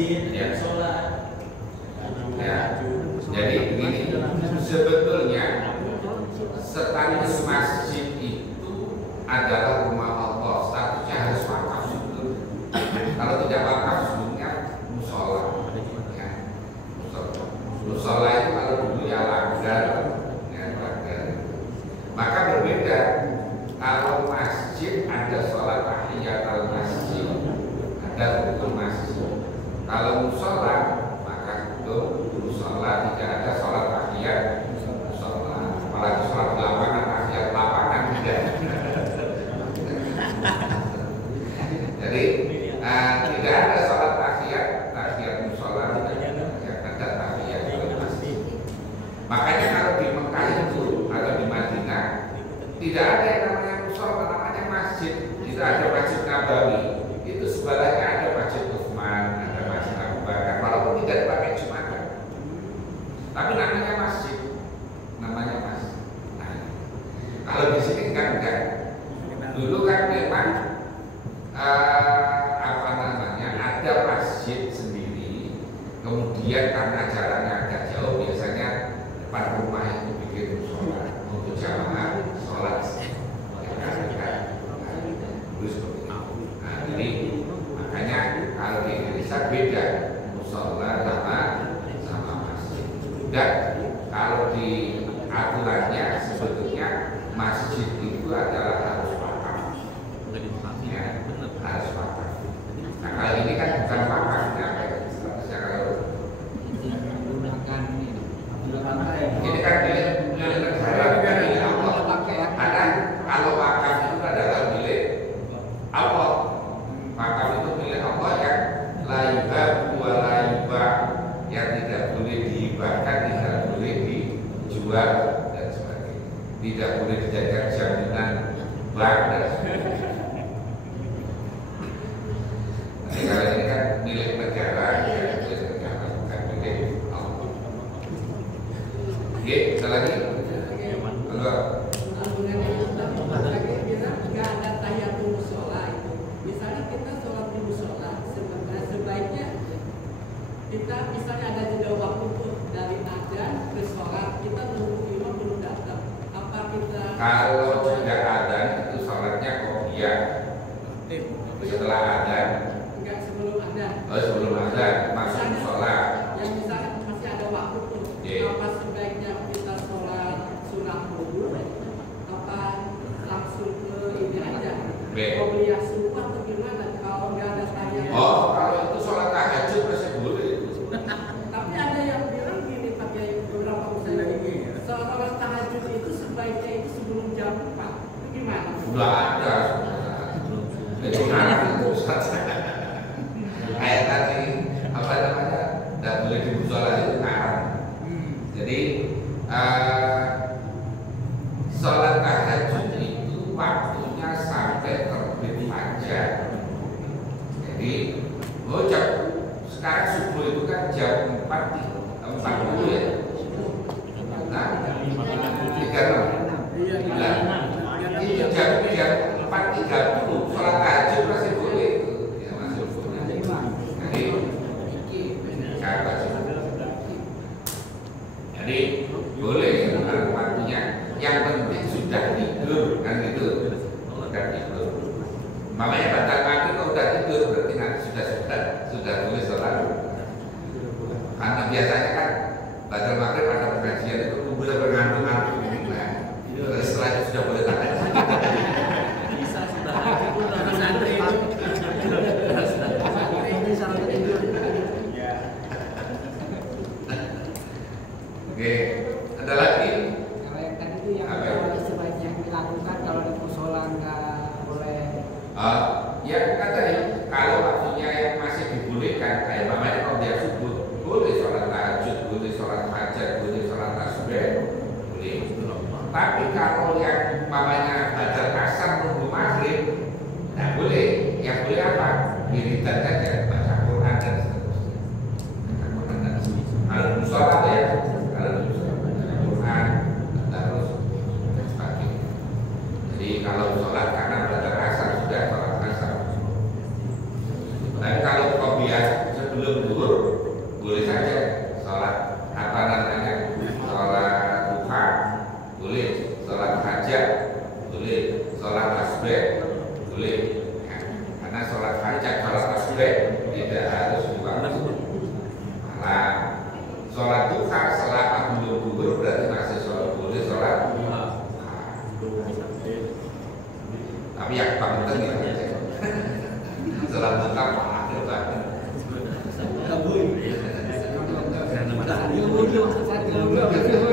masjid, Ya. sholat. Ya. Jadi begini, sebetulnya status masjid itu adalah rumah Allah, statusnya harus wakaf sebetulnya. Kalau tidak wakaf sebetulnya musola. Ya. Musola itu kalau dulu ya langgar, ya langgar. Maka berbeda kalau masjid ada sholat tahiyatul masjid, ada rukun masjid. Kalau musola maka itu musola, tidak ada sholat tahiyat musola. Apalagi sholat di lapangan, tahiyat lapangan tidak. Jadi tidak ada sholat tahiyat musola, tidak ada tahiyat masjid. Makanya kalau di Mekah itu atau di Madinah tidak ada yang namanya musola, namanya masjid. Itu ada Masjid Nabawi, itu sebelahnya ada Masjid Utsman, ada Masjid Abu Bakar, walaupun tidak dipakai Jumatan, tapi namanya masjid, namanya masjid. Nah, kalau di sini enggak. Dulu kan memang apa namanya, ada masjid sendiri, kemudian karena jaraknya agak jauh, biasanya depan rumah itu bikin musola untuk jamaah sholat. Nah, jadi makanya kalau di Indonesia beda musola sama masjid. Dan kalau di aturannya sebetulnya masjid itu adalah harus wakaf. Ya, harus wakaf. Nah, kali ini kan bukan wakaf, ya, statusnya kalau ini kan milik negara, bukan milik Allah. Karena kalau wakaf itu adalah milik Allah. Wakaf itu milik Allah yang la yuhab wa la yubah, yang tidak boleh dihibahkan, tidak boleh dijual dan sebagainya, tidak boleh dijadikan jaminan bank dan sebagainya. Nah, kalau ini kan milik negara, ya milik negara, bukan milik Allah. Oke, ada lagi? Enggak. Nggak ada tahiyatul musola itu. Misalnya kita sholat di musola, sebaiknya kita misalnya ada jeda waktu tuh dari adzan ke sholat, kita nunggu imam belum datang. Apa kita? Kalau tidak adzan itu sholatnya qobliyah. Setelah adzan, Enggak sebelum adzan. sebelum adzan masuk sholat. Yang misalnya masih ada waktu tuh. Yeah. Apa sebaiknya kita sholat sunat dulu? Apa langsung ke ini aja? Baik. Qobliyah subuh atau gimana? Kalau nggak ada tahiyat. Oh, kalau itu sholat tahajud masih boleh. Tapi ada yang bilang gini, pakai beberapa misalnya gini, sholat tahajud itu sebaiknya itu sebelum jam 4. Itu gimana? Sudah ada. Itu haram itu Ustaz. Kayak tadi apa namanya, tidak boleh di musola itu haram. Jadi sholat tahajud itu waktunya sampai terbit fajar. Jadi sekarang subuh itu kan jam 4.40 ya. Nah, 36. Itu jam 4.30 sholat tahajud masih boleh. Ya, masih boleh. Jadi boleh waktunya. Yang penting sudah tidur kan gitu. Sudah tidur. Makanya batal maghrib kalau sudah tidur berarti nanti sudah boleh sholat. Karena biasanya kan batal maghrib ada pengajian itu kumpul berngantuk-ngantuk. Nah, setelah itu sudah boleh tahajud. Bisa sudah ada santri itu. Ini syarat tidur. Oke, ada lagi? Kalau yang tadi itu yang Apa? sebaiknya dilakukan kalau di musola nggak boleh. Ya kata ya, kalau waktunya yang masih dibolehkan, kayak mamanya kalau dia subuh, boleh sholat tahajud, boleh sholat fajar, boleh sholat tasbih, boleh. Tapi kalau yang mamanya baca asar nunggu maghrib, nggak boleh. Yang boleh apa? Wiridan saja, baca Quran dan seterusnya. Kalau sholat ya, kalau sholat baca Quran, terus dan sebagainya. Jadi kalau sholat karena baca asar sudah sholat asar. Tapi kalau kopiah sebelum harus diwaktu malam. Sholat duha selama belum gugur berarti masih boleh sholat duha. Tapi yang paling penting ya, sholat duha pakai banget. Ilmu dia maksud saya ilmu.